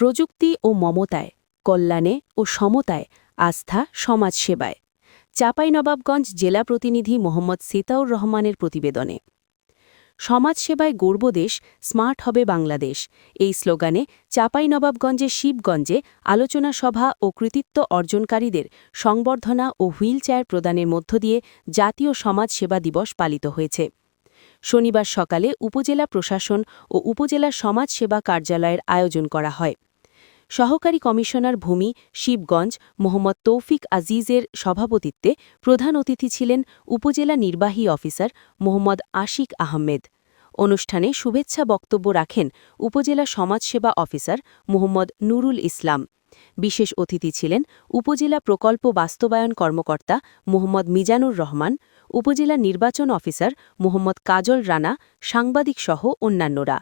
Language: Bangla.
প্রযুক্তি ও মমতায়, কল্যাণে ও সমতায় আস্থা সমাজ সমাজসেবায়। চাঁপাইনবাবগঞ্জ জেলা প্রতিনিধি মোহাম্মদ সিতাউর রহমানের প্রতিবেদনে। সমাজ সমাজসেবায় গর্বদেশ স্মার্ট হবে বাংলাদেশ। এই স্লোগানে চাঁপাইনবাবগঞ্জের শিবগঞ্জে আলোচনা সভা ও কৃতিত্ব অর্জনকারীদের সংবর্ধনা ও হুইলচেয়ার প্রদানের মধ্য দিয়ে জাতীয় সমাজ সেবা দিবস পালিত হয়েছে। শনিবার সকালে উপজেলা প্রশাসন ও উপজেলা সমাজ সেবা কার্যালয়ের আয়োজন করা হয়। সহকারী কমিশনার ভূমি শিবগঞ্জ মোহাম্মদ তৌফিক আজিজের সভাপতিত্বে প্রধান অতিথি ছিলেন উপজেলা নির্বাহী অফিসার মোহাম্মদ আশিক আহমেদ। অনুষ্ঠানে শুভেচ্ছা বক্তব্য রাখেন উপজেলা সমাজসেবা অফিসার মোহাম্মদ নুরুল ইসলাম। বিশেষ অতিথি ছিলেন উপজেলা প্রকল্প বাস্তবায়ন কর্মকর্তা মোহাম্মদ মিজানুর রহমান, উপজেলা নির্বাচন অফিসার মোহাম্মদ কাজল রানা সাংবাদিকসহ অন্যান্যরা।